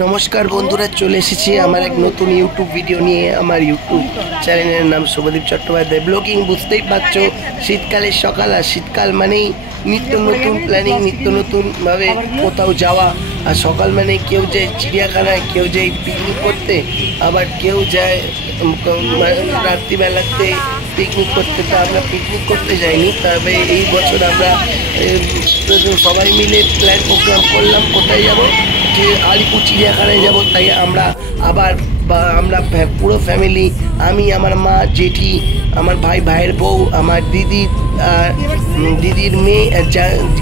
नमस्कार बंधुरा चले আমার এক নতুন ইউটিউব ভিডিও নিয়ে। আমার ইউটিউব চ্যানেলের নাম শুভদীপ চট্টোপাধ্যায় ব্লগিং। বুঝতেই পারছো শীতকালের সকাল, আর শীতকাল মানেই নিত্য নতুন প্ল্যানিং, নিত্য নতুনভাবে কোথাও যাওয়া। আর সকাল মানে কেউ যায় চিড়িয়াখানায়, কেউ যায় পিকনিক করতে, আবার কেউ যায় রাত্রিবেলাতে পিকনিক করতে। তো আমরা পিকনিক করতে যাইনি, তবে এই বছর আমরা সবাই মিলে প্ল্যান প্রোগ্রাম করলাম কোথায় যাব, যে আলিপুর চিড়িয়াখানায় যাব। তাই আমরা আবার আমরা পুরো ফ্যামিলি, আমি, আমার মা, জেঠি, আমার ভাই, ভাইয়ের বউ, আমার দিদি, দিদির মেয়ে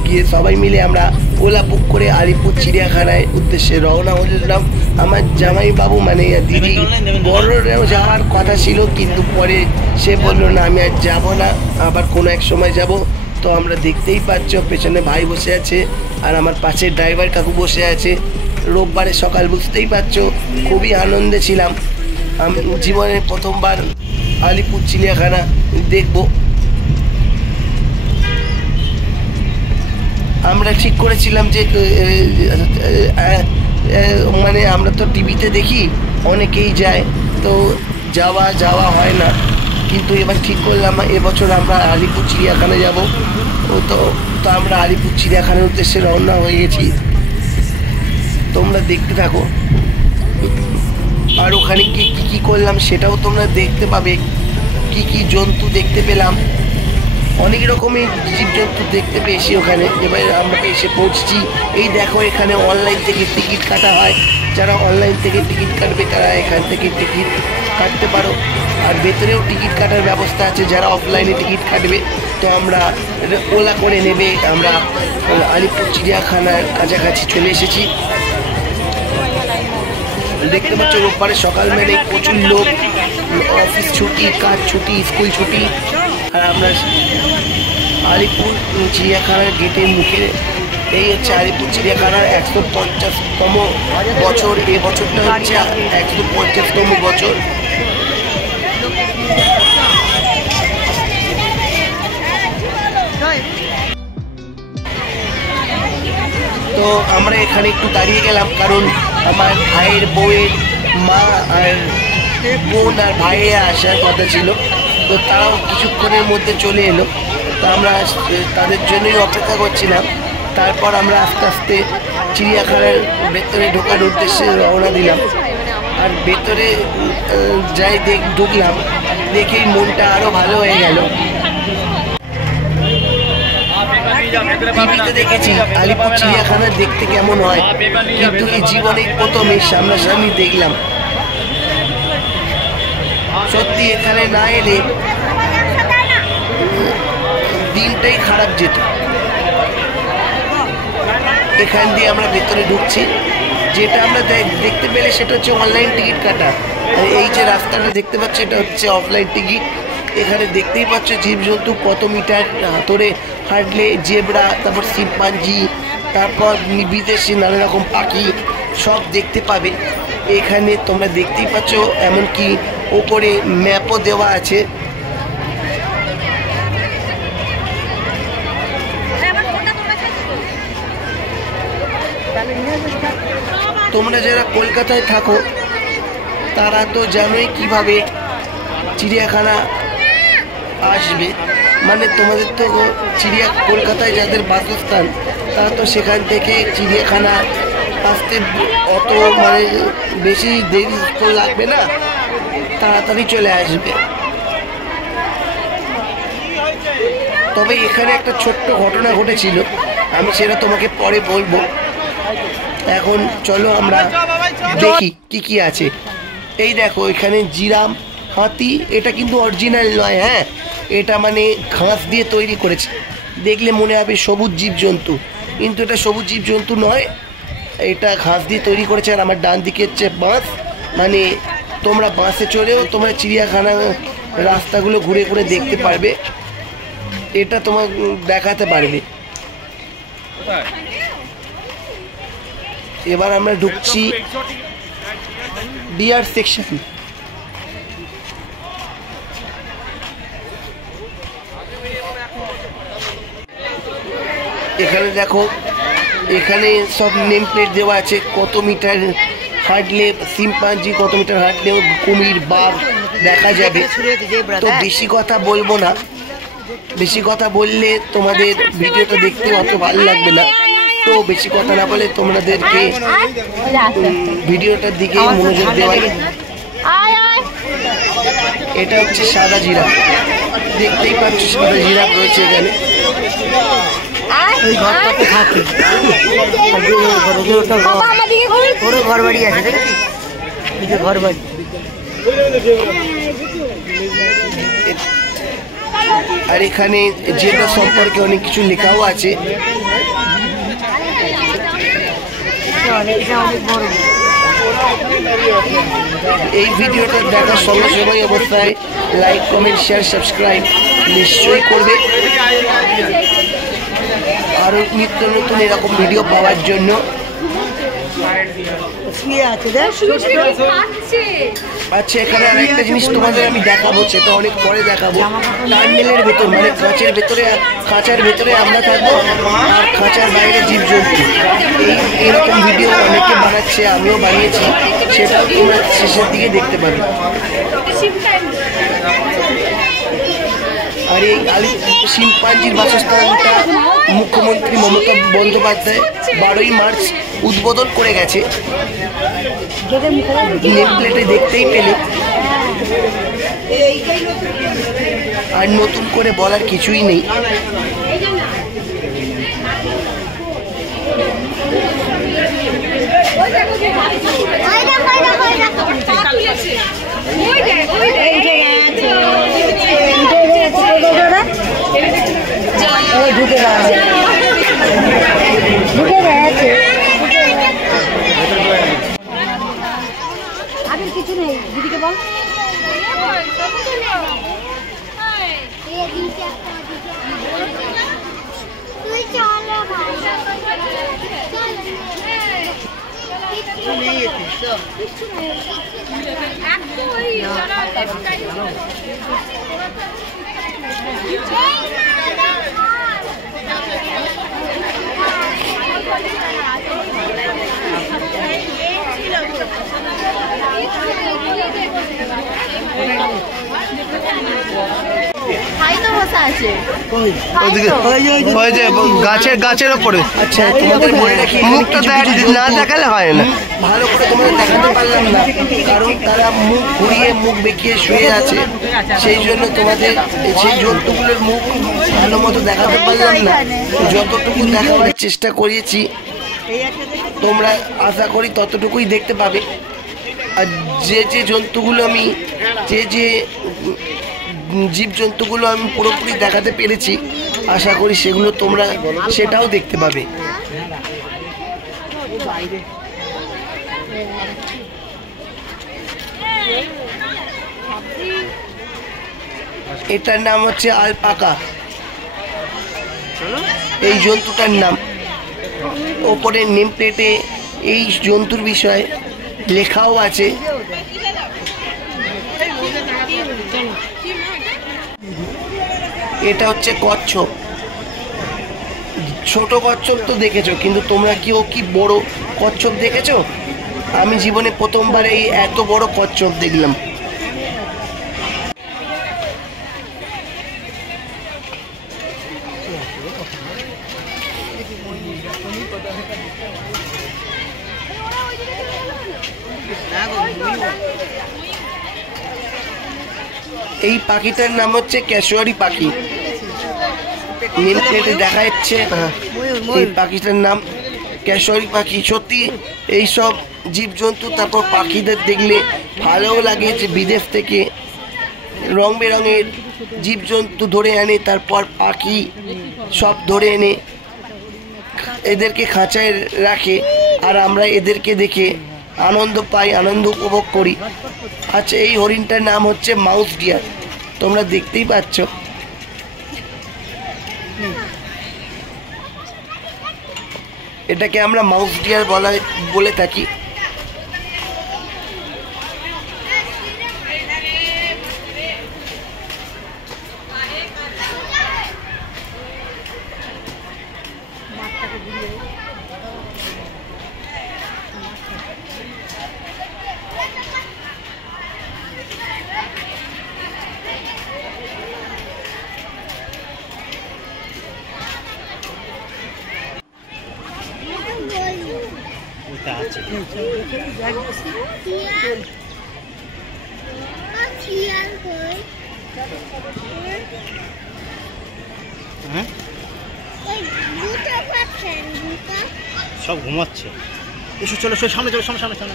গিয়ে সবাই মিলে আমরা ওলা বুক করে আলিপুর চিড়িয়াখানায় উদ্দেশ্যে রওনা হলাম। আমার জামাইবাবু মানে দিদি বড়রাও যাওয়ার কথা ছিল, কিন্তু পরে সে বললো না, আমি আর যাবো না, আবার কোনো এক সময় যাব। তো আমরা দেখতেই পাচ্ছ পেছনে ভাই বসে আছে, আর আমার পাশে ড্রাইভার কাকু বসে আছে। রোববারের সকাল, বুঝতেই পারছো খুবই আনন্দে ছিলাম। আমি জীবনের প্রথমবার আলিপুর চিড়িয়াখানা দেখব। আমরা ঠিক করেছিলাম যে মানে আমরা তো টিভিতে দেখি অনেকেই যায়, তো যাওয়া হয় না, কিন্তু এবার ঠিক করলাম এবছর আমরা আলিপুর চিড়িয়াখানা যাব। তো আমরা আলিপুর চিড়িয়াখানার উদ্দেশ্যে রওনা হয়ে গেছি। তোমরা দেখতে থাকো, আর ওখানে কি করলাম সেটাও তোমরা দেখতে পাবে। কি জন্তু দেখতে পেলাম, অনেক রকমের জীবজন্তু দেখতে পেয়েছি ওখানে। এবার আমরা এসে পৌঁছছি। এই দেখো, এখানে অনলাইন থেকে টিকিট কাটা হয়। যারা অনলাইন থেকে টিকিট কাটবে তারা এখান থেকে টিকিট কাটতে পারো, আর ভেতরেও টিকিট কাটার ব্যবস্থা আছে যারা অফলাইনে টিকিট কাটবে। তো আমরা ওলা করে নেবে আমরা আলিপুর চিড়িয়াখানার কাছাকাছি চলে এসেছি। দেখতে পাচ্ছ রোববারের সকাল মানে প্রচুর লোক, অফিস ছুটি, কাজ ছুটি, স্কুল ছুটি। আর আমরা আলিপুর চিড়িয়াখানার গেটের মুখে। এই হচ্ছে আলিপুর চিড়িয়াখানার 150তম বছর। এ বছরটা হচ্ছে 150তম বছর। তো আমরা এখানে একটু দাঁড়িয়ে গেলাম, কারণ আমার ভাইয়ের বউয়ের মা আর বোন আর ভাইয়া আসার কথা ছিল, তো তারাও কিছুক্ষণের মধ্যে চলে এলো। তো আমরা তাদের জন্যই অপেক্ষা করছিলাম। তারপর আমরা আস্তে আস্তে চিড়িয়াখানার ভেতরে ঢোকার উদ্দেশ্যে রওনা দিলাম। আর ভেতরে যাই ঢুকলাম, দেখেই মনটা আরও ভালো হয়ে গেল। টিভিতে দেখেছি আলিপুর চিড়িয়াখানা দেখতে কেমন হয়, কিন্তু এই জীবনে প্রথম এই সামনাসামনি দেখলাম। সত্যি এখানে না এলে দিনটাই খারাপ যেত। এখান দিয়ে আমরা ভেতরে ঢুকছি। যেটা আমরা দেখতে পেলে সেটা হচ্ছে অনলাইন টিকিট কাটা, আর এই যে রাস্তাটা দেখতে পাচ্ছ এটা হচ্ছে অফলাইন টিকিট। এখানে দেখতেই পাচ্ছ জীবজন্তু কত মিটার ধরে হাঁটলে, জেব্রা, তারপর শিম্পাঞ্জি, তারপর বিদেশি নানা রকম পাখি সব দেখতে পাবে এখানে। তোমরা দেখতেই পাচ্ছ, এমনকি ওপরে ম্যাপও দেওয়া আছে। তোমরা যারা কলকাতায় থাকো তারা তো জানোই কিভাবে চিড়িয়াখানা আসবে। মানে তোমাদের তো কলকাতায় যাদের বাসস্থান তারা তো সেখান থেকে চিড়িয়াখানা আসতে অত মানে বেশি দেরি তো লাগবে না, তাড়াতাড়ি চলে আসবে। তবে এখানে একটা ছোট্ট ঘটনা ঘটেছিল, আমি সেটা তোমাকে পরে বলবো। এখন চলো আমরা দেখি কি আছে। এই দেখো, এখানে জিরাফ, হাতি, এটা কিন্তু অরিজিনাল নয়, হ্যাঁ, এটা মানে ঘাস দিয়ে তৈরি করেছে। দেখলে মনে হবে সবুজ জীবজন্তু, কিন্তু এটা সবুজ জীবজন্তু নয়, এটা ঘাস দিয়ে তৈরি করেছে। আর আমার ডান দিকে হচ্ছে বাস, মানে তোমরা বাসে চড়েও তোমরা চিড়িয়াখানা রাস্তাগুলো ঘুরে ঘুরে দেখতে পারবে, এটা তোমার দেখাতে পারবে। এবার আমরা ঢুকছি ডিয়ার সেকশন। এখানে দেখো, এখানে সব নেম প্লেট দেওয়া আছে, কত মিটার হাঁটলে শিম্পাঞ্জি কত মিটার হাঁটলেও কুমির বাঘ দেখা যাবে। তো বেশি কথা বলবো না, বেশি কথা বললে তোমাদের ভিডিওটা দেখতে অত ভালো লাগবে না। তো বেশি কথা না বলে তোমাদেরকে ভিডিওটার দিকে মনোযোগ দেওয়া। এটা হচ্ছে সাদা জিরাফ, দেখতেই পাচ্ছ সাদা জিরাফ রয়েছে এখানে। ঘর বাড়ি আছে, ঘর বাড়ি। আর এখানে জেব্রা সম্পর্কে অনেক কিছু লেখাও আছে। এই ভিডিওটা দেখার সঙ্গে সঙ্গে অবস্থায় লাইক কমেন্ট শেয়ার সাবস্ক্রাইব নিশ্চয়ই করবে। আরও নিত্য নতুন এরকম ভিডিও পাওয়ার জন্য। আচ্ছা, এখানে আরেকটা জিনিস তোমাদের আমি দেখাবো, সেটা অনেক পরে দেখাবো। টানেলের ভেতর মানে খাঁচার ভেতরে আমরা থাকবো, আর খাঁচার বাইরে জীবজন্তু। এইরকম ভিডিও অনেকে বানাচ্ছে, আমিও বানিয়েছি, সেটাও তোমরা শেষের দিকে দেখতে পাবে। আর এই শিম্পাঞ্জির বাসস্থানটা মুখ্যমন্ত্রী মমতা বন্দ্যোপাধ্যায় 12ই মার্চ উদ্বোধন করে গেছে, নেম প্লেটে দেখতেই পেলে। আর নতুন করে বলার কিছুই নেই। কিছু নেই, দিদিকে বল। তুই চল গাছের ওপরে। আচ্ছা, তোমাদের বলে রাখি, মুখটা না দেখালে হয় না, ভালো করে তোমাদের দেখাতে পারলাম না, কারণ তারা মুখ ঘুরিয়ে মুখ বেঁকিয়ে শুয়ে আছে, সেই জন্য তোমাদের সেই জন্তুগুলোর মুখ ভালো মতো দেখাতে পারলাম না। যতটুকু দেখাবার চেষ্টা করেছি তোমরা আশা করি ততটুকুই দেখতে পাবে। আর যে জন্তুগুলো আমি যে জীবজন্তুগুলো আমি পুরোপুরি দেখাতে পেরেছি, আশা করি সেগুলো তোমরা সেটাও দেখতে পাবে। এটার নাম হচ্ছে আলপাকা, এই জন্তুটার নাম। ওপরে নেম প্লেটে এই জন্তুর বিষয়ে লেখাও আছে। এটা হচ্ছে কচ্ছপ, ছোট কচ্ছপ তো দেখেছো, কিন্তু তোমরা কি বড় কচ্ছপ দেখেছো? আমি জীবনে প্রথমবার এই এত বড় কচ্ছপ দেখলাম। এই পাখিটার নাম হচ্ছে কেশোয়ারি পাখি, নেম প্লেটে দেখা যাচ্ছে। এই পাখিটার নাম কেশোয়ারি পাখি। সত্যি এইসব জীবজন্তু তারপর পাখিদের দেখলে ভালোও লাগে, যে বিদেশ থেকে রং বেরঙের জীবজন্তু ধরে আনে, তারপর পাখি সব ধরে এনে এদেরকে খাঁচায় রাখে, আর আমরা এদেরকে দেখে আনন্দ পাই, আনন্দ উপভোগ করি। আচ্ছা, এই হরিণটার নাম হচ্ছে মাউস ডিয়ার, তোমরা দেখতেই পাচ্ছ। এটাকে আমরা মাউস ডিয়ার বলে থাকি। একটা আছে। হ্যাঁ সব ঘুমাচ্ছে। এসো চলো সামনে চলো সামনে সামনে সামনে।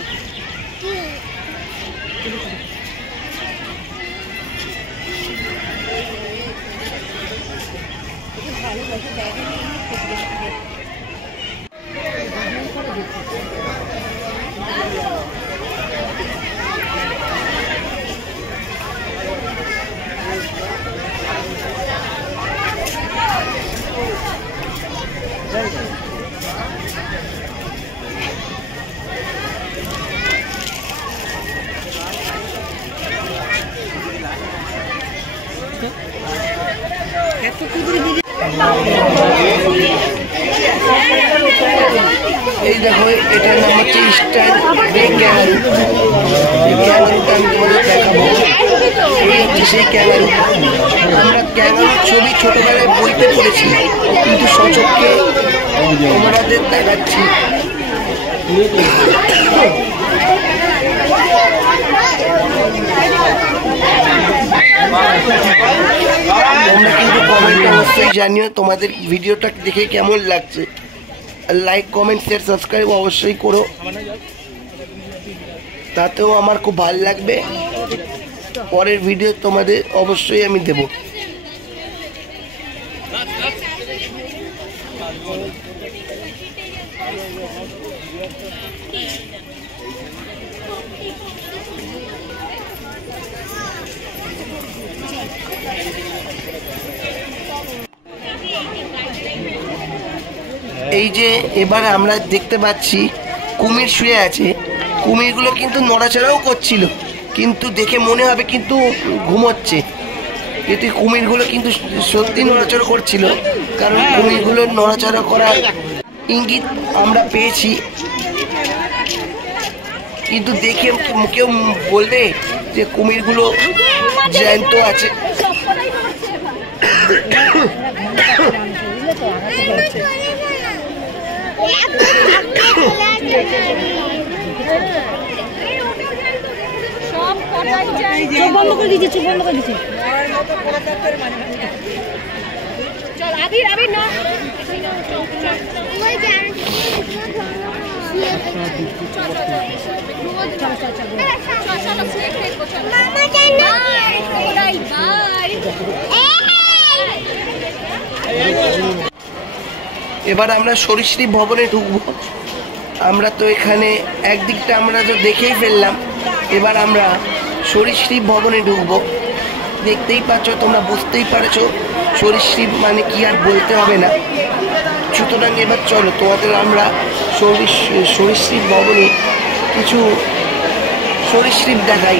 এই দেখো এটার নাম হচ্ছে স্টাইল ক্যাঙ্গারু। এই ক্যাঙ্গারুটা আমি তোমাদের দেখাবো। এই হচ্ছে সেই ক্যাঙ্গারু। আমরা ক্যাঙ্গারুর ছবি ছোটবেলায় বইতে পড়েছি, কিন্তু সচক্ষে তোমাদের দেখাচ্ছি। তোমরা কিন্তু কমেন্টে অবশ্যই জানিও তোমাদের ভিডিওটা দেখে কেমন লাগছে। লাইক কমেন্ট শেয়ার সাবস্ক্রাইব অবশ্যই করো, তাতেও আমার খুব ভালো লাগবে। পরের ভিডিও তোমাদের অবশ্যই আমি দেব। এই যে এবার আমরা দেখতে পাচ্ছি কুমির শুয়ে আছে। কুমিরগুলো কিন্তু নড়াচড়াও করছিল, কিন্তু দেখে মনে হবে কিন্তু ঘুমোচ্ছে, কিন্তু কুমিরগুলো কিন্তু সত্যি নড়াচড়া করছিল, কারণ কুমিরগুলো নড়াচড়া করার ইঙ্গিত আমরা পেয়েছি। কিন্তু দেখে কেউ বলবে যে কুমিরগুলো জ্যান্ত আছে। চোখ বন্ধ করে দিচ্ছে, চোখ বন্ধ করে দিচ্ছে। চল আবির আবির না এবার আমরা সরীসৃপ ভবনে ঢুকবো। আমরা তো এখানে একদিকটা আমরা তো দেখেই ফেললাম, এবার আমরা সরীসৃপ ভবনে ঢুকবো। দেখতেই পাচ্ছ, তোমরা বুঝতেই পারছো সরীসৃপ মানে কি আর বলতে হবে না। সুতরাং এবার চলো তোমাদের আমরা সরীসৃপ ভবনে কিছু সরীসৃপ দেখাই।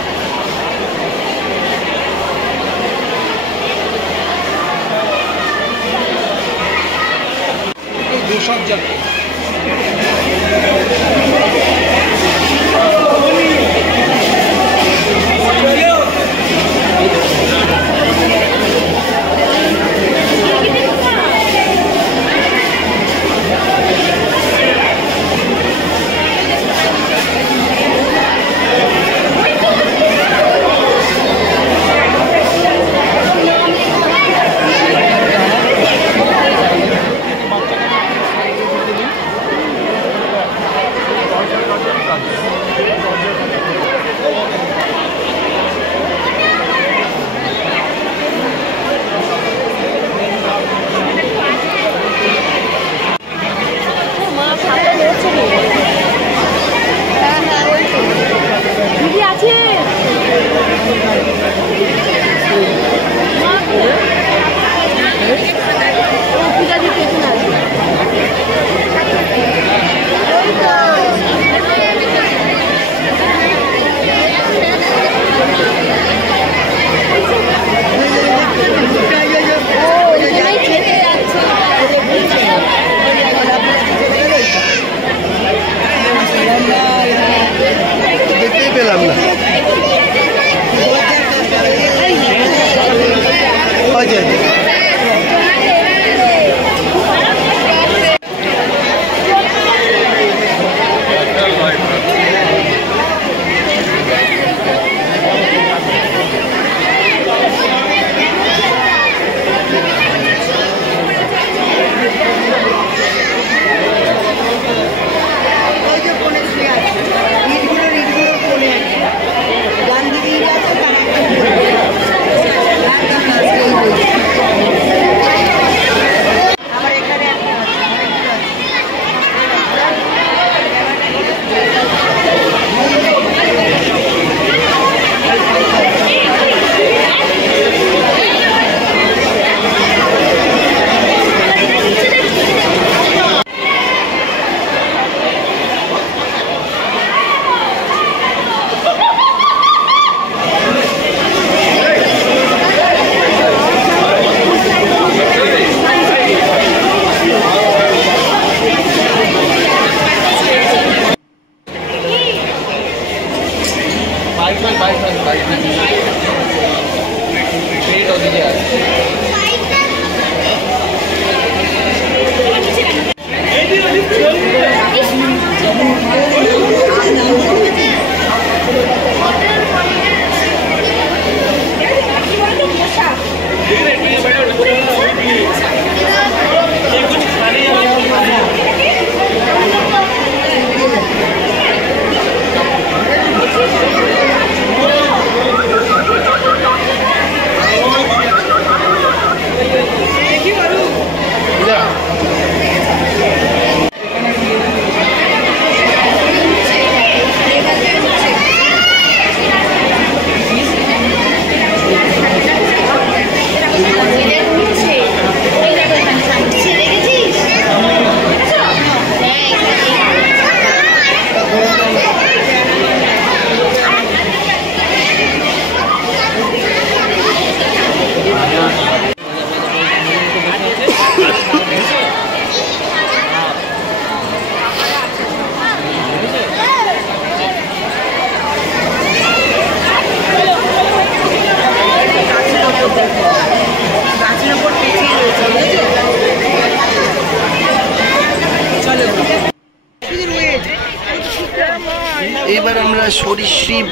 এবার আমরা সরীসৃপ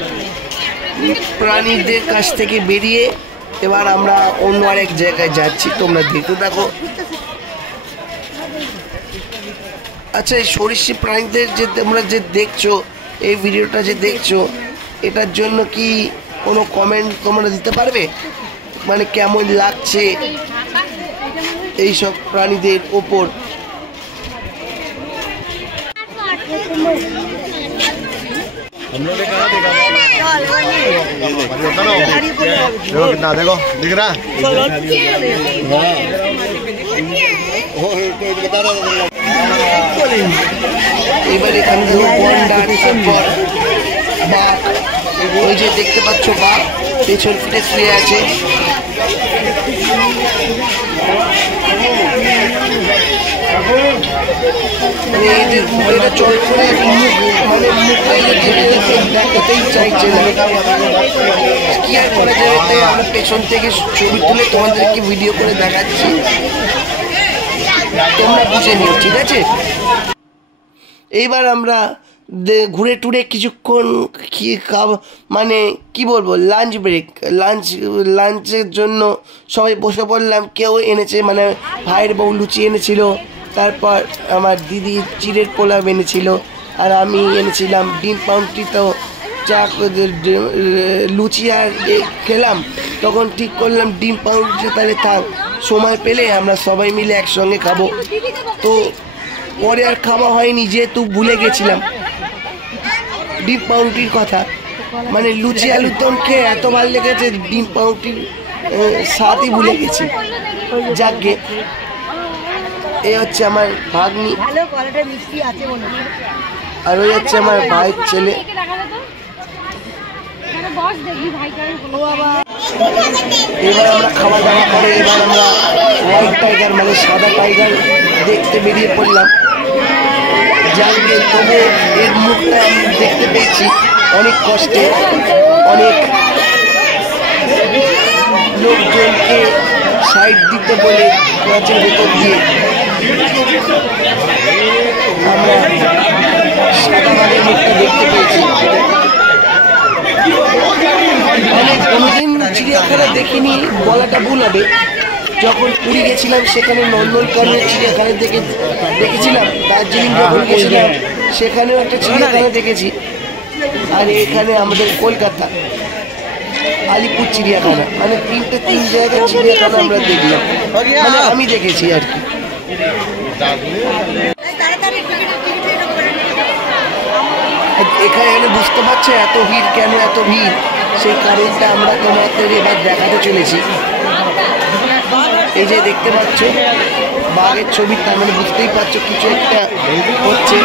প্রাণীদের কাছ থেকে বেরিয়ে এবার আমরা অন্য আরেক জায়গায় যাচ্ছি, তোমরা দেখতে থাকো। আচ্ছা, এই সরীসৃপ প্রাণীদের যে তোমরা যে দেখছো, এই ভিডিওটা যে দেখছো, এটার জন্য কি কোনো কমেন্ট তোমরা দিতে পারবে? মানে কেমন লাগছে এইসব প্রাণীদের ওপর? कितना देखो दिख रहा এবার এখানে গন্ডার, তারপর বাঘ, ওই যে দেখতে পাচ্ছ বাঘ পেছন ফিরে শুয়ে আছে। মানে এরা চল করে মানে মুখটাই দেখাতেই চাইছে না, কি আর করা যাবে। তাই আমরা পেছন থেকে ছবি তুলে তোমাদেরকে ভিডিও করে দেখাচ্ছি, তোমরা বুঝে নিও, ঠিক আছে? এইবার আমরা ঘুরে টুরে কিছুক্ষণ মানে কি বলবো, লাঞ্চ ব্রেক, লাঞ্চের জন্য সবাই বসে পড়লাম। কেউ এনেছে, মানে ভাইয়ের বউ লুচি এনেছিল, তারপর আমার দিদি চিড়ের পোলাও এনেছিল, আর আমি এনেছিলাম ডিম পাউরুটি। তো চা লুচি আর খেলাম, তখন ঠিক করলাম ডিম পাউরুটি তাহলে থাক, সময় পেলে আমরা সবাই মিলে একসঙ্গে খাবো। তো পরে আর খাওয়া হয়নি, যেহেতু ভুলে গেছিলাম ডিম পাউরুটির কথা। মানে লুচি আলুর দম খেয়ে এত ভালো লেগেছে, ডিম পাউরুটির স্বাদই ভুলে গেছি। যাকে এই হচ্ছে আমার ভাগ্নি, আর ওই হচ্ছে আমার ভাইয়ের ছেলে। এবার আমরা খাওয়া দাওয়া করে এবার আমরা হোয়াইট টাইগার মানে সাদা টাইগার দেখতে বেরিয়ে পড়লাম। যাকে তবু এর মুখটা আমি দেখতে পেয়েছি অনেক কষ্টে, অনেক লোকজনকে সাইড দিতে বলে গাছের ভেতর দিয়ে আমরা সাদা বাঘের মুখটা দেখতে পেয়েছি। অনেক কোনোদিন চিড়িয়াখানা দেখিনি বলাটা ভুল হবে। যখন পুরী গেছিলাম সেখানে নন্দনকাননের চিড়িয়াখানা দেখেছিলাম, দার্জিলিং যখন গেছিলাম সেখানেও একটা চিড়িয়াখানা দেখেছি, আর এখানে আমাদের কলকাতা আলিপুর চিড়িয়াখানা, মানে তিন জায়গায় চিড়িয়াখানা আমরা দেখলাম, মানে আমি দেখেছি আর কি। এখানে বুঝতে পারছো এত ভিড় কেন, এত ভিড় সেই কারণটা আমরা তোমাদের এবার দেখাতে চলেছি। এই যে দেখতে পাচ্ছ বাঘের ছবি, তার মানে বুঝতেই পারছো কিছু একটা হচ্ছে।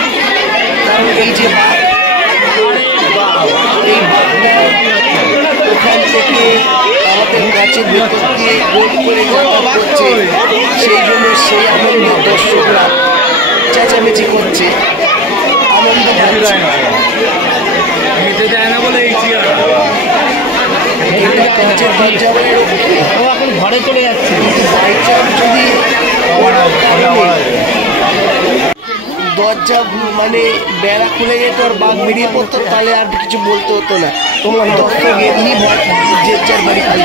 কারণ এই যে বাঘ, এই বাঘটা ওখান থেকে আমাদের গাছের ভেতর দিয়ে গোল করে যাতায়াত করছে, সেই জন্য সেই আনন্দ দর্শকরা চেঁচামেচি করছে, আনন্দ পাচ্ছে। ঘরে চলে যাচ্ছে, যদি দরজা মানে বেড়া খুলে যেত আর বাঘ বেরিয়ে পড়তো, তাহলে আর কিছু বলতে হতো না। তোমার দর্শক এমনি যে যার বাড়ি খালি।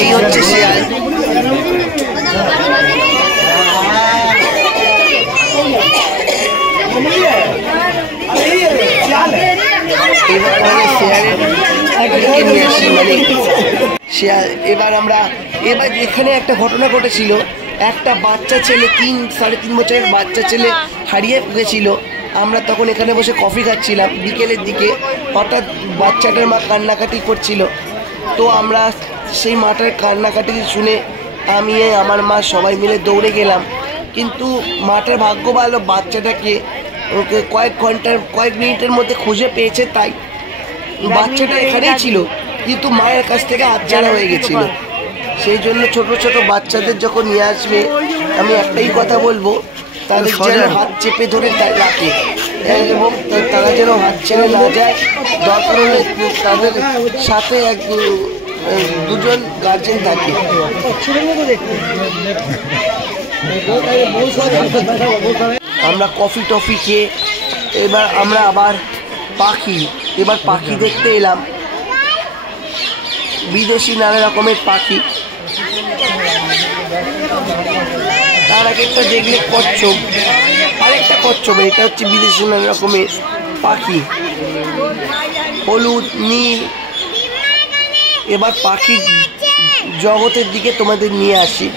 এই হচ্ছে শিয়াল। এবার আমরা এখানে একটা ঘটনা ঘটেছিল, একটা বাচ্চা ছেলে 3-3.5 বছরের বাচ্চা ছেলে হারিয়ে গেছিল। আমরা তখন এখানে বসে কফি খাচ্ছিলাম বিকেলের দিকে, হঠাৎ বাচ্চাটার মা কান্নাকাটি করছিল। তো আমরা সেই মাটার কান্নাকাটি শুনে আমি আমার মা সবাই মিলে দৌড়ে গেলাম, কিন্তু মাটার ভাগ্য ভালো বাচ্চাটাকে ওকে কয়েক মিনিটের মধ্যে খুঁজে পেয়েছে, তাই বাচ্চাটা এখানেই ছিল কিন্তু মায়ের কাছ থেকে হাতছাড়া হয়ে গেছিল। সেই জন্য ছোট ছোট বাচ্চাদের যখন নিয়ে আসবে আমি একটাই কথা বলবো, তাদের যেন হাত চেপে ধরে রাখে এবং তারা যেন হাত ছেড়ে না যায়। দরকার হলে তাদের সাথে দুজন গার্জেন থাকে। আমরা কফি টফি খেয়ে এবার আমরা আবার পাখি দেখতে এলাম, বিদেশি নানা রকমের পাখি। তার আগে একটা দেখলে কচ্ছপ, আরেকটা কচ্ছপ, এটা হচ্ছে বিদেশি নানা রকমের পাখি, হলুদ নীল। এবার পাখির জগতের দিকে তোমাদের নিয়ে আসি।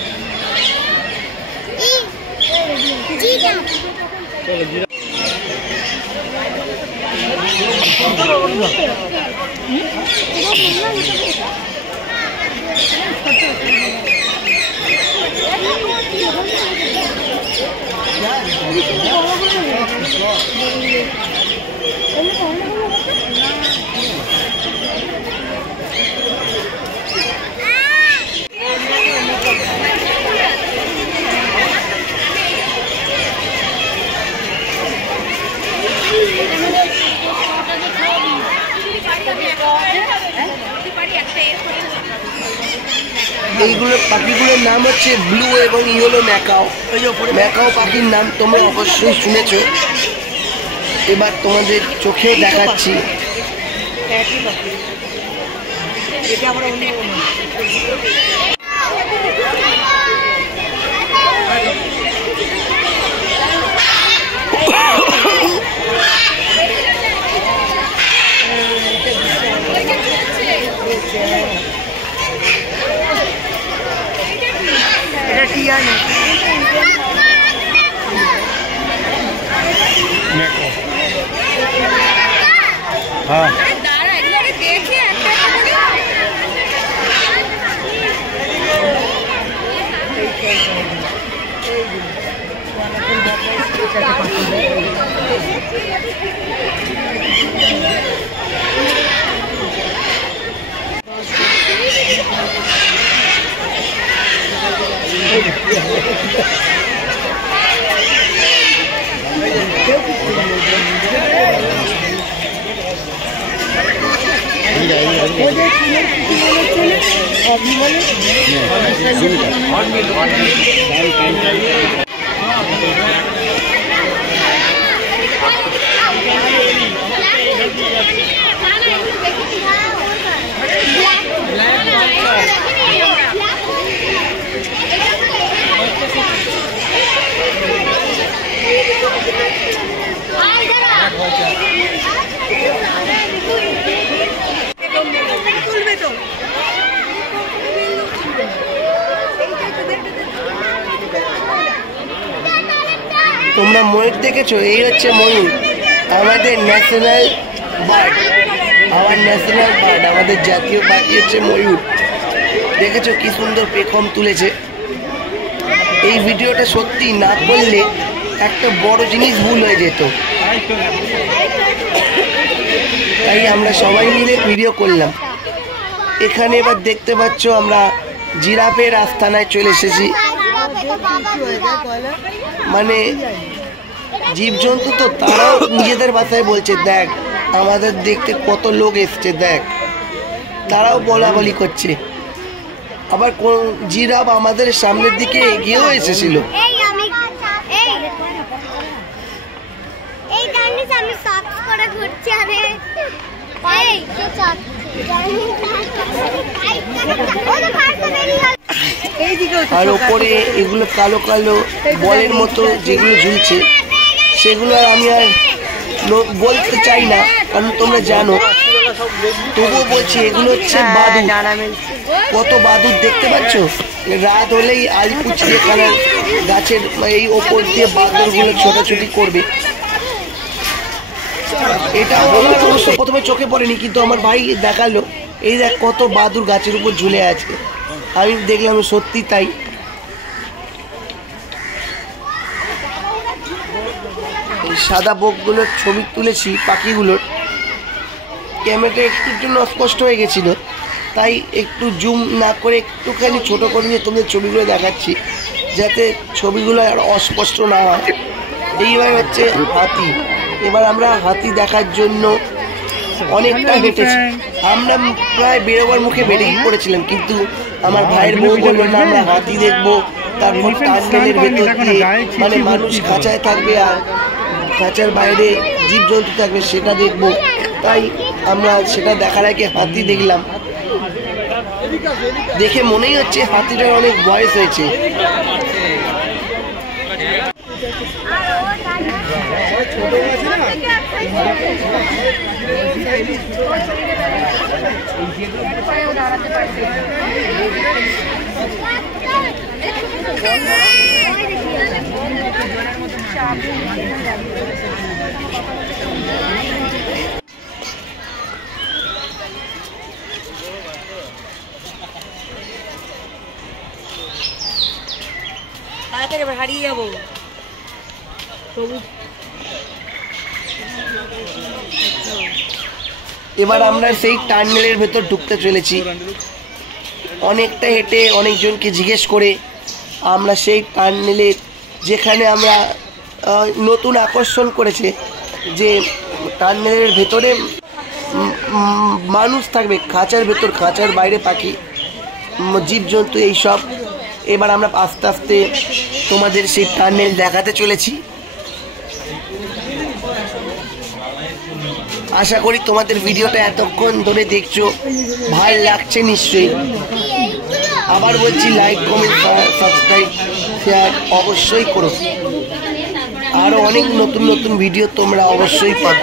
এইগুলো পাখিগুলোর নাম হচ্ছে ব্লু এবং ইয়েলো ম্যাকাও। ম্যাকাও পাখির নাম তোমরা অবশ্যই শুনেছ। এবার তোমাদের চোখেও দেখাচ্ছি। তোমরা ময়ূর দেখেছো? এই হচ্ছে ময়ূর, আমাদের ন্যাশনাল বার্ড। আমাদের জাতীয় পাখি হচ্ছে ময়ূর। দেখেছো কি সুন্দর পেখম তুলেছে। এই ভিডিওটা সত্যি না করলে একটা বড় জিনিস ভুল হয়ে যেত, তাই আমরা সবাই মিলে ভিডিও করলাম। এখানে এবার দেখতে পাচ্ছ আমরা জিরাফের আস্তানায় চলে এসেছি। মানে জীবজন্তু তো তারাও নিজেদের ভাষায় বলছে, দেখ আমাদের দেখতে কত লোক এসছে, দেখ তারাও বলাবলি করছে। আবার কোন জিরাফ আমাদের সামনের দিকে এগিয়েও এসেছিল। আর ওপরে এগুলো কালো কালো বলের মতো যেগুলো ঝুলছে, সেগুলো আমি আর বলতে চাই না, কারণ তোমরা জানো। তবুও বলছি এগুলো হচ্ছে বাদুড়। কত বাদুড় দেখতে পাচ্ছ? রাত হলেই আলিপুচিয়ে খানার গাছের এই ওপর দিয়ে বাদুড়গুলো ছোটাছুটি করবে। এটা আমার অবশ্য প্রথমে চোখে পড়েনি, কিন্তু আমার ভাই দেখালো, এই দেখ কত বাদুড় গাছের উপর ঝুলে আছে। আমি দেখলাম সত্যি তাই। এই সাদা বকগুলোর ছবি তুলেছি, পাখিগুলোর। ক্যামেরাটা একটুর জন্য অস্পষ্ট হয়ে গেছিল, তাই একটু জুম না করে একটুখানি ছোট করে নিয়ে তোমাদের ছবিগুলো দেখাচ্ছি, যাতে ছবিগুলো আর অস্পষ্ট না হয়। এইবার হচ্ছে হাতি। এবার আমরা হাতি দেখার জন্য অনেকটা হেঁটেছি। আমরা প্রায় বেরোবার মুখে বেরিয়ে পড়েছিলাম, কিন্তু আমার ভাইয়ের বউ বললো না, আমরা হাতি দেখবো, তারপর টানেলের ভেতর দিয়ে, মানে মানুষ খাঁচায় থাকবে আর খাঁচার বাইরে জীবজন্তু থাকবে, সেটা দেখবো। তাই আমরা সেটা দেখার আগে হাতি দেখলাম। দেখে মনেই হচ্ছে হাতিটার অনেক বয়স হয়েছে। হারিয়ে যাবো। এবার আমরা সেই টানেলের ভেতর ঢুকতে চলেছি। অনেকটা হেঁটে অনেকজনকে জিজ্ঞেস করে আমরা সেই টানেলের, যেখানে আমরা নতুন আকর্ষণ করেছে যে টানেলের ভেতরে মানুষ থাকবে, খাঁচার ভেতর, খাঁচার বাইরে পাখি, জীবজন্তু, এইসব। এবার আমরা আস্তে আস্তে তোমাদের সেই টানেল দেখাতে চলেছি। আশা করি তোমাদের ভিডিওটা এতক্ষণ ধরে দেখছো, ভালো লাগছে নিশ্চয়ই। আবার বলছি, লাইক, কমেন্ট, সাবস্ক্রাইব, শেয়ার অবশ্যই করো। আরও অনেক নতুন নতুন ভিডিও তোমরা অবশ্যই পাবে।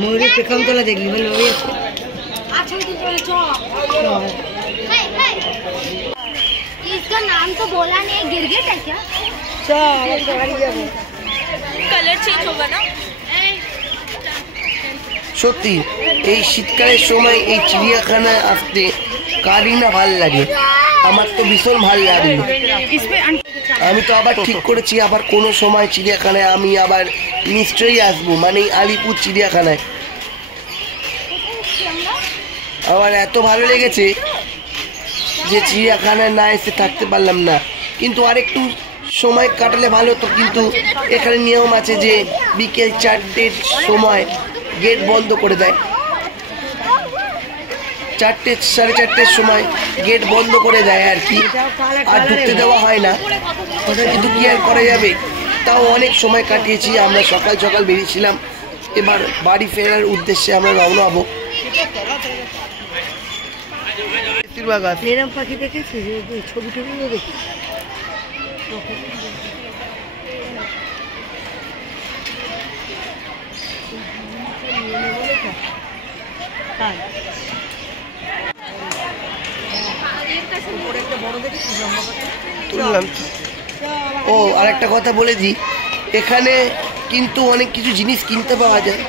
ময়ূরের পেখম তোলা দেখলি বলে ওই इसका नाम तो बोला नहीं, गिरगिट है क्या? कलर चेंज होगा ना? সত্যি এই শীতকালের সময় এই চিড়িয়াখানায় আসতে কারই না ভাল লাগে। আমার তো ভীষণ ভাল লাগে। আমি তো আবার ঠিক করেছি, আবার কোনো সময় চিড়িয়াখানায় আমি আবার নিশ্চয়ই আসবো, মানে আলিপুর চিড়িয়াখানায়। আমার এত ভালো লেগেছে যে চিড়িয়াখানায় না এসে থাকতে পারলাম না। কিন্তু আরেকটু সময় কাটালে ভালো হতো, কিন্তু এখানে নিয়ম আছে যে বিকেল 4টের সময় গেট বন্ধ করে দেয়। 4টে, 4:30টের সময় গেট বন্ধ করে দেয় আর কি, আর ঢুকতে দেওয়া হয় না। কিন্তু কি আর করা যাবে, তাও অনেক সময় কাটিয়েছি। আমরা সকাল সকাল বেরিয়েছিলাম, এবার বাড়ি ফেরার উদ্দেশ্যে আমরা রওনা হবো। এরম পাখি দেখেছি, ছবি টবিও দেখি। তুললাম। ও আরেকটা কথা বলে দিই, এখানে কিন্তু অনেক কিছু জিনিস কিনতে পাওয়া যায়।